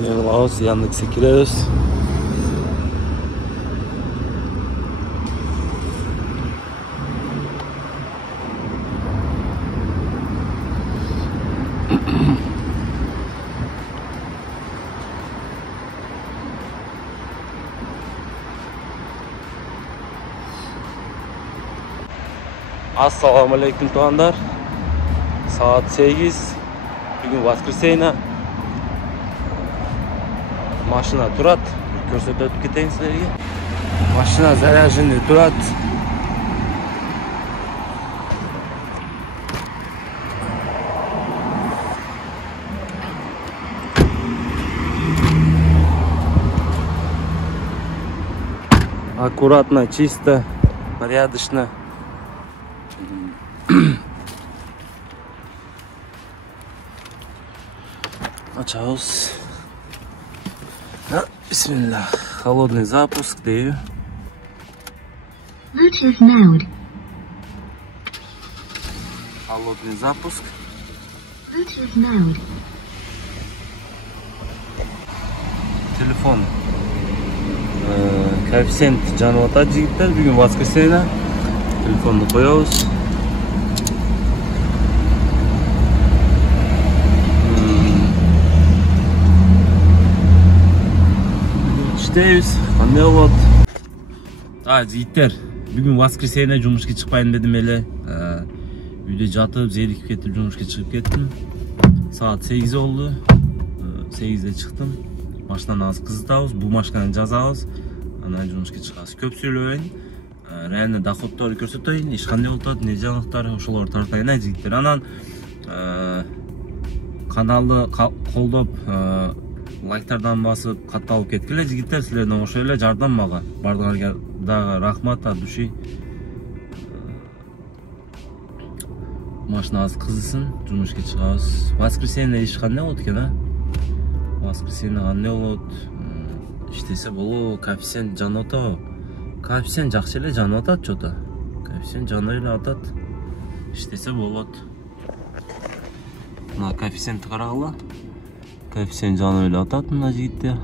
Ne kılağız? Yandıksa kireriz. Assalamu alaikum tuğanlar. Saat 8. Bugün воскресенье. Машина турат. Көрсөтүп өтүп кетейин силерге. Машина заряженный турат. Аккуратно, чисто, порядочно. Açıyoruz. Bismillah. Холодный запуск, дею. Bluetooth mode. Холодный запуск. Bluetooth mode. Telefon. Koeffitsient canı atacı jigitler. Bugün воскресенье. Telefonu koyuyoruz. Qanday bo'ladi? Jigitlar, bugun воскресенье jumishga chiqpayin dedim ele. Uyda jatib, zerikib ketib jumishga chiqib ketdim. Soat 8 oldu. 8'de chiqdim. Mashinani hozir qizitamiz, bu mashinani jazamiz. Ana jumishga chiqamiz. Ko'p so'ylayin. Realni doxodlarni ko'rsatayin, ish qanday o'tadi, ne janoqlari, o'shalarni tarqatayin, jigitlar. Anan kanalni qo'llab лайктардан басып, қатты алып кеткіле, жігіттер, сілерден ошы еле жардам маға. Бардыңарға дағы рахмат, от души. Машина аз қызысын, жұмышке шығауыз. Воскресенье еш қандай олды кен, а? Воскресенье қандай олды. Іштесе болу, коэффициент жаны отау. Коэффициент жақсы еле жаны атады, жота. Коэффициент жаны еле атады. Іштесе болады. Мына коэффициентті қарағыла. Koeffitsient canı öyle atat mı jigitler?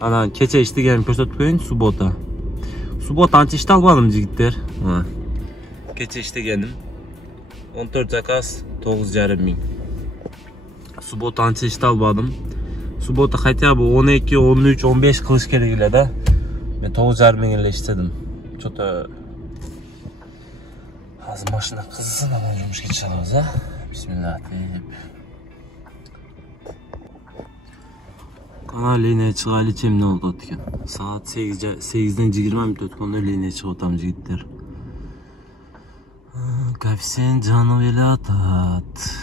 Ana kecha ishtigan ko'rsatib qo'ying, subota. Subota ancha ishta olmadim jigitler. Kecha ishtiganim 14 zakaz 9,5 ming. Subota ancha ishta olmadim. Subota хотя бы 12, 13, 15 qilish kerak edi-da. Men 9,5 ming ile ishtadim. Chota hozir mashina qizsin, ana yumushga chiqamiz, ha. Bismillah deb. Ana liniye çıqaylı ne oldu atken. Saat 8'den 20 minut ötkende liniye çıqatam jigitler. Koeffitsient canı öyle atat.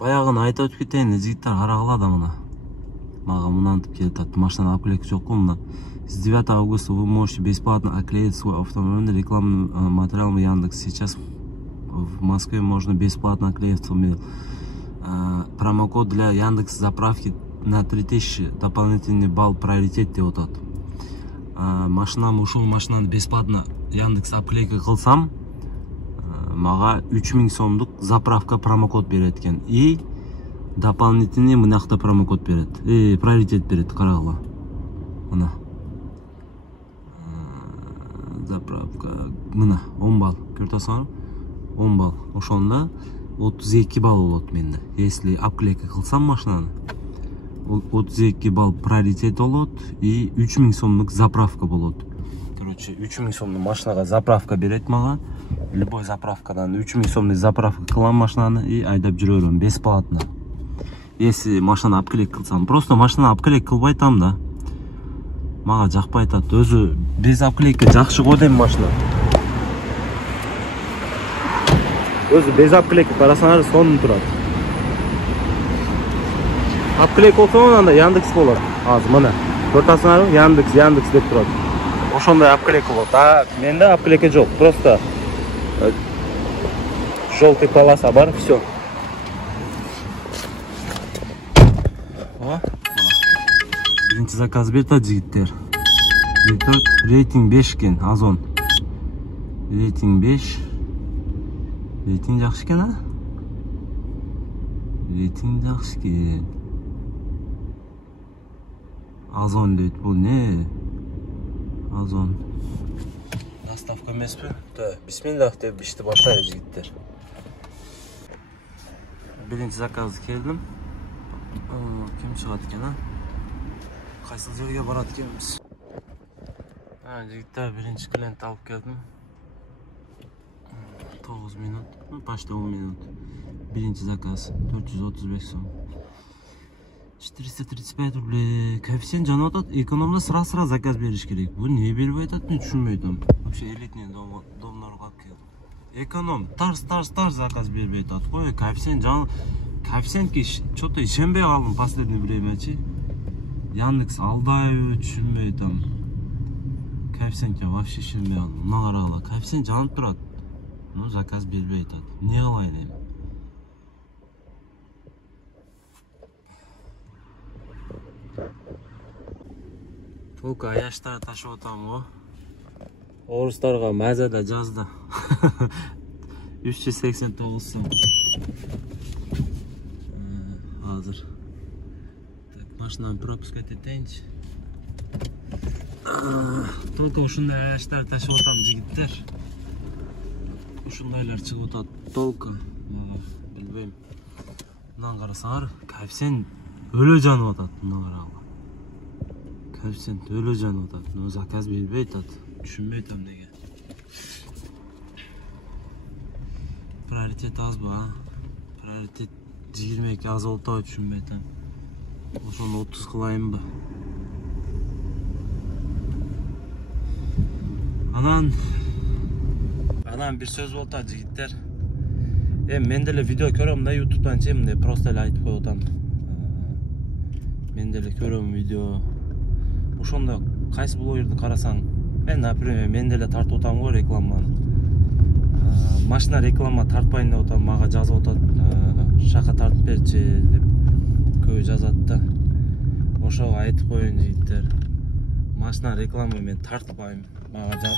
Bayağını ayta ötüp keteyini jigitler qaragıla da mına. Mağa mынантып келатат. Машина оклейки жоқ қой мына. С 9 августа вы можете бесплатно оклеить свой автомобиль рекламным материалом Яндекс. Сейчас в Москве можно бесплатно оклеить автомобиль. Промокод для Яндекс заправки на 3000 дополнительный балл приоритет деп отады. Машинам ушул машинаны бесплатно Яндекс обклейка кылсам, мага 3000 сомдук заправка промокод берет экен. И дополнительный мынакта промокод берет. Приоритет берет, карагыла. Мына. Заправка мына 10 балл. Көрүп атсаңар? 10 балл. Ошондо 32 балл болот менде. Если обклейка кылсам машинаны, 32 балл приоритет болот и 3000 сомдук заправка болот. Короче, 3000 сомдук машинага заправка берет мага. Любой заправкадан 3000 сомдук заправка кылам машинаны и айдап жүрө берем бесплатно. Если машина обклейка кылсам, просто машина обклейка кылбай там да. Мага жакпай атат. Өзү без обклейка жакшы го дейм машина. Өзі без обклейка қарасаңар сонун турат. Обклейка болсоң анда Яндекс болот. Азыр мына. Көрүп атсаңар, Яндекс деп турат. Ошондой обклейка болот. А менде обклейка жок. Просто желтый полоса бар, все. Биринчи заказ берет жигиттер. Рейтинг 5 экен, Озон. Рейтинг 5. Рейтинг жақсы екен, а? Рейтинг жакшы экен. Озон дейт, бул не? Озон. Доставка эмеспи? Бисмиллах деп ишти баштайбыз жигиттер. Биринчи заказ келдим. Ким чыгат экен, а? Кайсыл жерге барат экенбиз? Жигиттер, биринчи клиент алып келдим. 9 минут, почти 10 минут. Биринчи заказ 435 сом. 435 рублей. Коэффициент жанып атат. Экономда сыра заказ бериш керек. Бу не бербей атат, мен түшүнбөй атам. Вообще элитный домдорго келдим. Эконом тарс заказ бербей атат го. Коэффициентке что-то ишенбей калдым в последнее времячи. Яндекс алдайбы, түшүнбөй атам. Коэффициентке вообще ишенбей калдым. Мына карагыла, коэффициент жанып турат. Ну, заказ бербей атат. Не кылайын эми? Толку аяштар ташып атам го. Орустарга маза да жазда. 389 сом. Азыр. Так, машинаны пропуск этейинчи. Толку ушундай аяштар ташып атам жигиттер. Ушундайлар чыгып атат. Толку билбейм. Мындан карасаңар, коэффициент өлө жанып атат. Мына карагыла. Коэффициент өлө жанып атат. Но заказ бербей атат. Түшүнбөй атам неге. Приоритет азбы, а? Приоритет 22 аз болтабы, түшүнбөй атам. Ошону 30 кылайынбы? Анан бир сөз болот жигиттер. Мен деле видео көрөм да YouTube'дан мындай просто эле айтып коюп атам. Мен деле көрөм видео. Ошондо кайсы блогерди карасаң, например, мен деле тартып атам го рекламаны. Машина реклама тартпайын деп атам, мага жазып атат, шака тартып берчи деп көбү жазат да. Ошого айтып коеюн жигиттер. Машина реклама мен тартпайм. Мага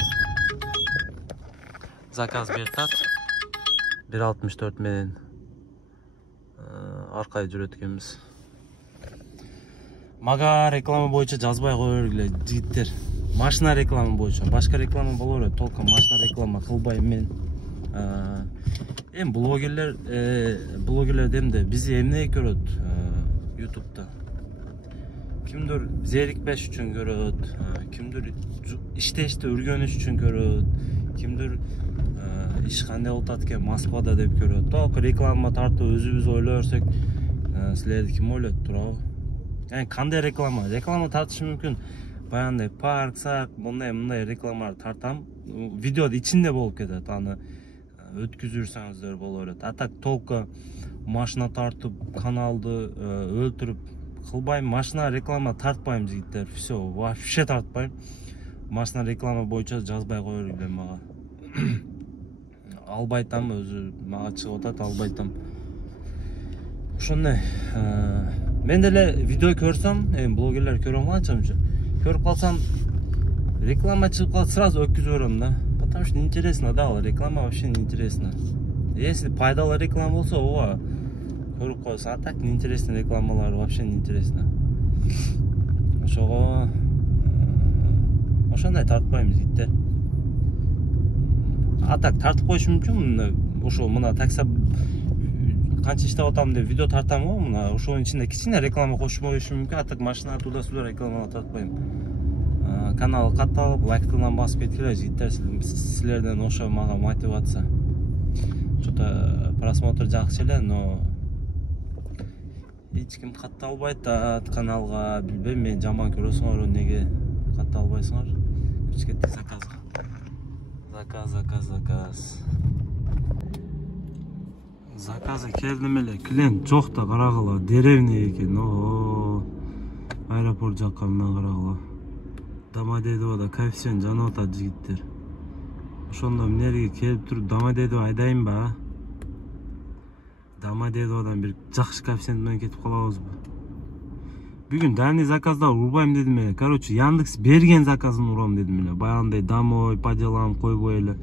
заказ бертат. 1.64 менен аркай жүрөт экенбиз. Мага реклама боюнча жазбай кое бергиле жигиттер. Машина реклама боюнча, башка реклама боло берет, толку машина реклама кылбайм мен. Блогерлер демде бизи эмне көрөт YouTube'да? Кимдир зерикпеш үчүн көрөт, кимдир иштешти үргөнүш үчүн көрөт, кимдир иш кандай болуп атат экен Москвада деп көрөт. Толку реклама тартып өзүбүз ойлой берсек, силерди ким ойлойт туурабы? Кандай реклама? Реклама тартыш мүмкүн. Баягындай парк, сак, мындай рекламалар тартам. Видеодун ичинде болуп кетет. Аны өткүзүрсөңүздөр боло берет. А так толку машина тартып, каналды өлтүрүп кылбайм. Машина реклама тартпайм жигиттер. Все, вообще тартпайм. Машина реклама боюнча жазбай кое бергиле мага. Албайтам, өзү мага чыгып атат, албайтам. Ошондой. Мен деле видео көрсөм, блогерлер көрөм анчамчы. Көрүп калсам, реклама чыгып калат, сразу өткүзүп берем да. Потому что неинтересно, да, реклама вообще неинтересно. Если пайдалуу реклама болсо, ооба көрүп койсоң, а так неинтересный рекламалар вообще неинтересно. Ошого ошондой тартпайм жигиттер. А так тартып коюш мүмкүн. Ошо мына такса канча иштеп атам деп видео тартам го, мына ошонун ичинде кичине реклама кошмоюш мүмкүн. А так машина туда-сюда реклама тартпайм. Канал катталып, лайктан басып кеткиле жигиттер. Силерден ошо мага мотивация. Что-то просмотр жакшы эле, но эч ким катталбайт каналга. Билбейм, мен жаман көрөсүңөр, неге катталбайсыңар? Күч кетти заказга. Заказ. Заказы келдим эле, клиент жок да, карагыла, деревня экен. Аэропорт жакка мына карагыла. Домодедоводо коэффициент жанып атат жигиттер. Ошондо эмнеге келип туруп Домодедово айдайынбы? Домодедоводон бир жакшы коэффициент менен кетип калабызбы? Бүгүн дальний заказда урбайм дедим эле. Короче, Яндекс берген заказын урам дедим эле. Баягындай домой, по делам койбой эле.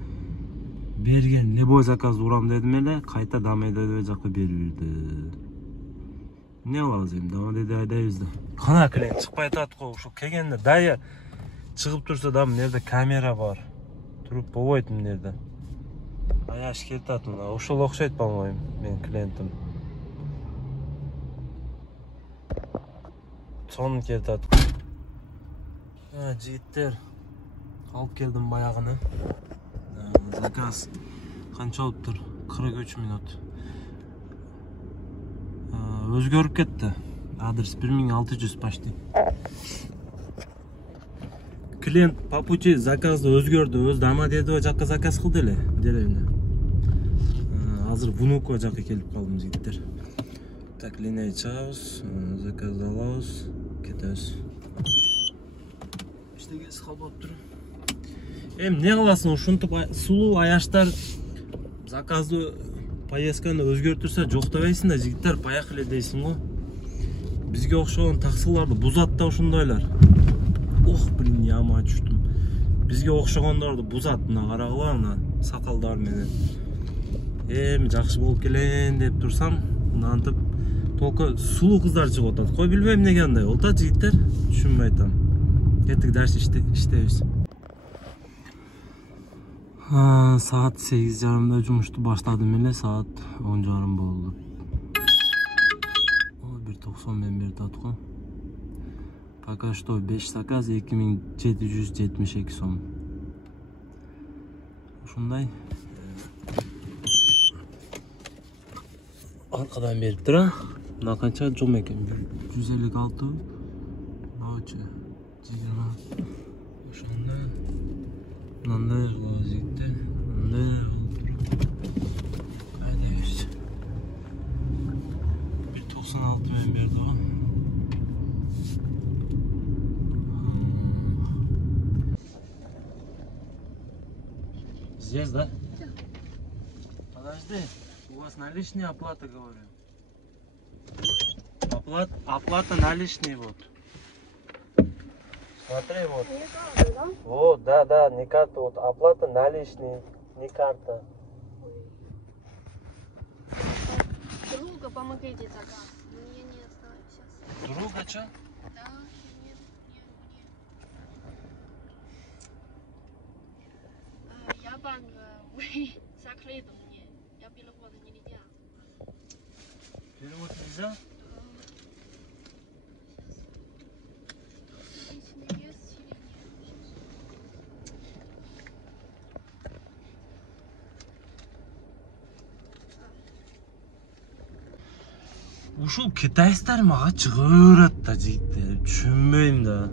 Берген любой заказ урам дедим эле, кайта Домодедово жакка берип бирди. Не алабыз эми, дагы деди айдайбыз да. Кана клиент чыкпай атат го, ошо келгенде дайы чыгып турса да мына жерде камера бар. Туруп болбойт мына жерде. Аяш кетат мына, ошол окшойт по-моему, менин клиентим. Сон кетат. Жигиттер, алып келдим баягыны. Заказ канча болуптур? 43 минут. Өзгөрүп кетти. Адрес 1600 почти. Клиент по пути заказды өзгөрдү. Өз Домодедово жакка заказ кылды эле, деревне. Азыр Внуково жакка келип калдым, жигиттер. Так, линия чабыз, заказ алабыз, кетебиз. Иштегенсиз калбаптыр. Не кыласың, ушинтип сулуу аяштар заказды поездканы өзгөртүрсө жоктобойсуң да, жигиттер, поехали дейсиң го. Бизге окшогон таксыларды бузат да ушундайлар. Ох, блин, яма түштүм. Бизге окшогондорду бузат, мына карагыла, мына сакалдар менен. Жакшы болуп келен деп турсам, мынантип толку сулуу кыздар чыгып атат. Кой билбейм эмнеге андай болуп атат, жигиттер. Түшүнбөй атам. Кеттик, дальше иштейбиз. Saat 8:30'da жұмышты баштадым эле, saat 10:30 болду. 1.90 мен берди аткан. Пока что 5 заказ 2772 сом. Ушундай. Аркадан бериптир, а? Мына канча жом экен? 156. Мыначы 20. Ошондой. Мындай кылабыз, жигиттер. Мындай айдайбыз. 1.96 мен берди го. Здесь, да? Подожди, у вас наличные оплата, говорю. Оплата наличные вот. Смотри, вот. Вот, да, не карта, вот оплата наличные, не карта. Друга, помогите заказ. Мне не знаю сейчас. Друга, чё? Да, нет. Я банк, вы закрыты мне. Я перевод нельзя. Перевод нельзя? Ушул китайстар мага чыгып берет да, жигиттер. Түшүнбөйм да.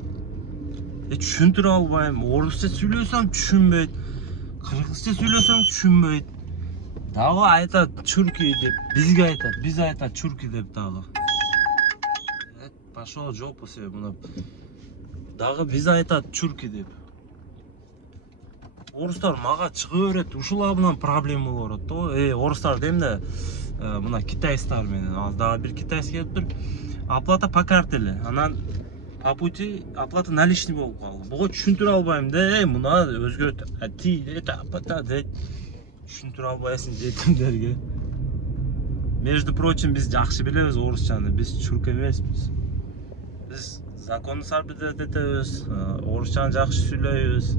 Түшүндүрө албайм. Орусча сүйлөсөм түшүнбөйт. Кыргызча сүйлөсөм түшүнбөйт. Дагы айтат чурки деп, бизге айтат. Биз айтат чурки деп дагы. Пошел жопу себе, мына. Дагы биз айтат чурки деп. Орустар мага чыгып берет. Ушул абынан проблема болот да. Орустар демде. Мына китайстар менен, дагы бир китайский келиптир. Оплата по карте эле. Анан по пути оплата наличный болуп калды. Буга түшүндүрө албайм да. Мына өзгөрт. Оплата дейт. Түшүндүрө албайсың жетимдерге. Между прочим, биз жакшы билебиз орусчаны. Биз чурк эмеспиз. Биз законду соблюдать этебиз. Орусчаны жакшы сүйлөйбүз.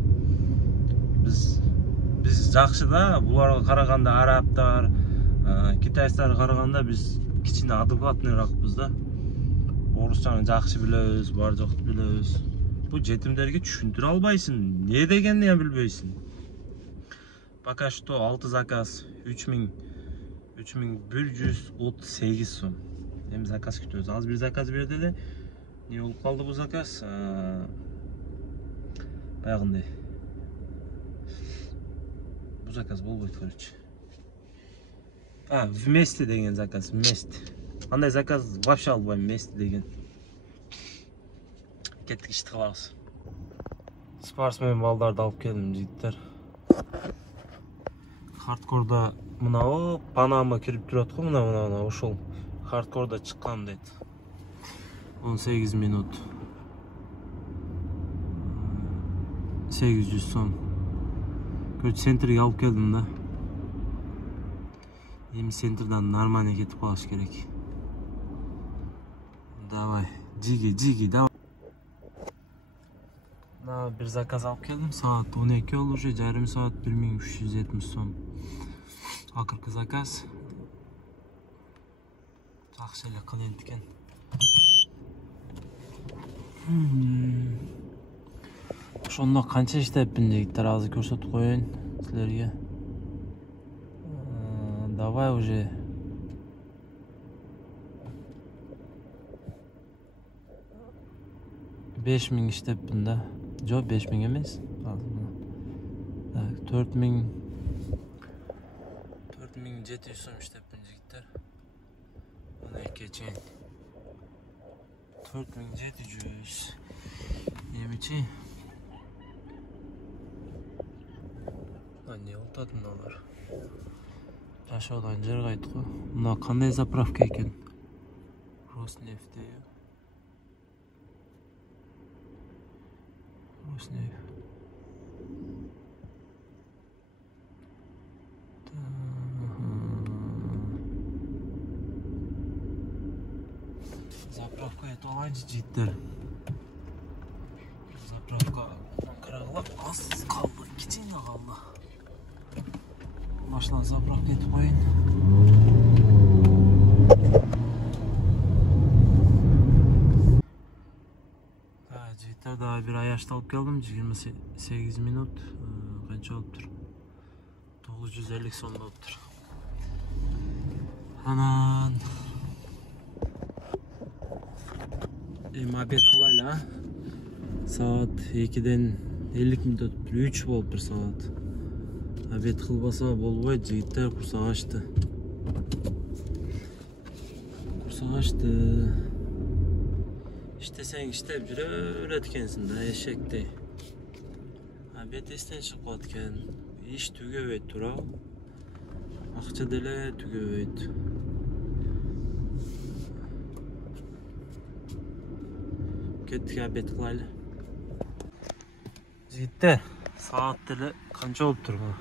Биз жакшы да. Буларга караганда арабтар, китайстарга караганда биз кичине адекватныйракпыз да. Орусчаны жакшы билебиз, бар жокту билебиз. Бу жетимдерге түшүндүрө албайсың. Не дегенди билбейсиң. Пока что 6 заказ 3138 сом. Эми заказ күтөбүз. Аз бир заказ берди эле. Не болуп калды бу заказ? Баягындай. Бу заказ болбойт, короче. Вместе деген заказ, вместе. Андай заказ вообще албайм, вместе деген. Кеттик, ишти кылабыз. Спортсмен балдарды алып келдим, жигиттер. Хардкорда мына Панама кирип турат го, мына ошол. Хардкорда чыккан дейт. 18 минут. 800 сом. Короче, центрге алып келдим да. Эми центрдан нормально кетип калыш керек. Давай, жиги, давай. Bir zakaz alıp geldim. Saat 12 oldu. Yarım saat 1370 son. Akırkı zakaz. Akşayla klient eken. Ошондо канча иштеппин жигиттер, азыр көрсөтүп коеюн силерге. Давай уже 5000 иштеппин да. Жок, 5000 эмес. 4700 сом иштеппин жигиттер. Мына экечен 4700. Эмичи? Не отады мыналар. Жашоодан жер кайт го. Мына кандай заправка экен? Роснефть. Роснефть. Заправка это алайынчы життер. Заправка кырагыла аз калды, кичине калды. Машина заправка етіп қойын. Жігіттер daha bir аяшты алып келдім. 28 минут. Қанша алып тұр? 950 сом алып тұр. Анан обед қылайлы, Saat 2'den 50 minut 3 болып бір saat. Обед қылбаса болбойт, жигиттер курсак ачты. İştesең иштеп жүрө берет экенсиң да, эшектей. Обед эстен чыгып калат экен. Иш түгөбөйт туурабы? Акча деле түгөбөйт. Кеттик, обед кылайлы. Жигиттер, саат деле канча болуп турбу?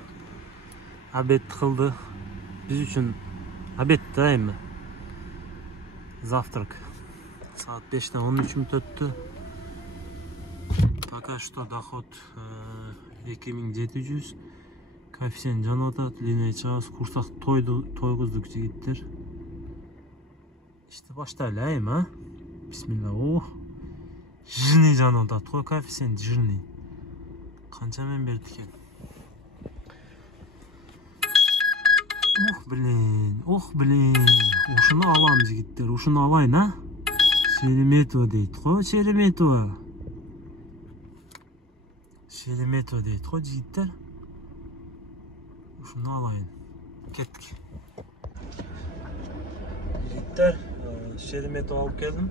Обед кылды. Биз үчүн обед да эми. Завтрак. Saat 5'ten 13 minut öttü. Пока что доход 2700. Коэффициент жана атат, линия чыгабыз. Курсак тойгуздук жигиттер. İşte баштайлы эми, а? Бисмилла. О, жирный жана атат го, коэффициент жирный. Канча мен берди экен? Ох блин. Ушуну алам жигиттер, ушуну алайын, а? Шереметова дейт го, Шереметова дейт го жигиттер. Ушуну алайын. Кеттик. Жигиттер, Шереметова алып келдим.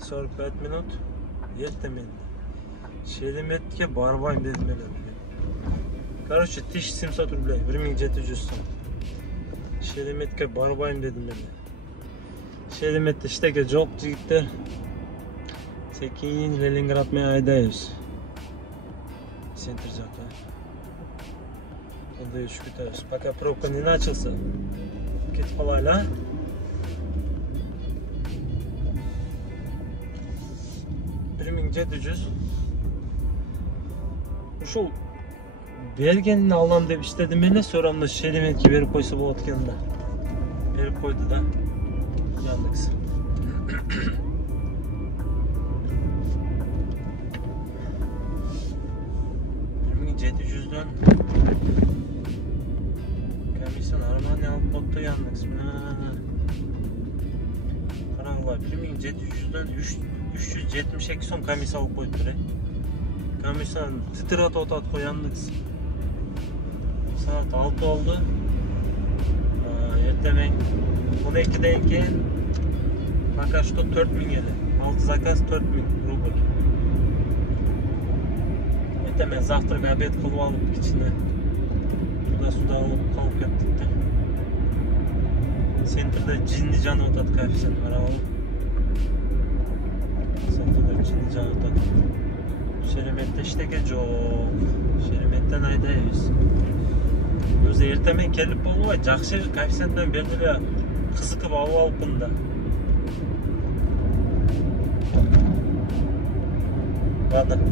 45 минут. Эртемен. Шереметке барбайм дедим эле. Короче, 1700 рублей, 1700 сом. Шереметке барбайм дедим эле. Шереметте иштеге жок жигиттер. Секин Ленинград менен айдайбыз. Центр жака. Кандай үч күтөбүз. Пока пробка не начался. Кетип калайлы, а? Ушул бергенин алам деп иштедим эле, сорамда Шереметке берип койсо болот экен да. Берип койду да. Яндекс. 1700'den комиссияны Армания алып копту Яндекс. Караңгыла 1700'den 372 сом комиссия алып коюптур. Комиссияны титиратып атат го Яндекс. Saat 6 oldu. Ertemen 12'den keyin пока что 4000 geldi. 6 zakaz 4000 rubl. Ertemen завтрак обед kılıp alıp içine. Suda alıp kalıp kettik de. Center'da cinni canı otat koefficient var alıp. Center'da cinni canı otat. Şeremet'te işteke çok. Şeremet'ten aydayız. Өзі ертемен келіп болуы жақсы коэффициенттен берді бе қызықып алып алыппын да. Ладно.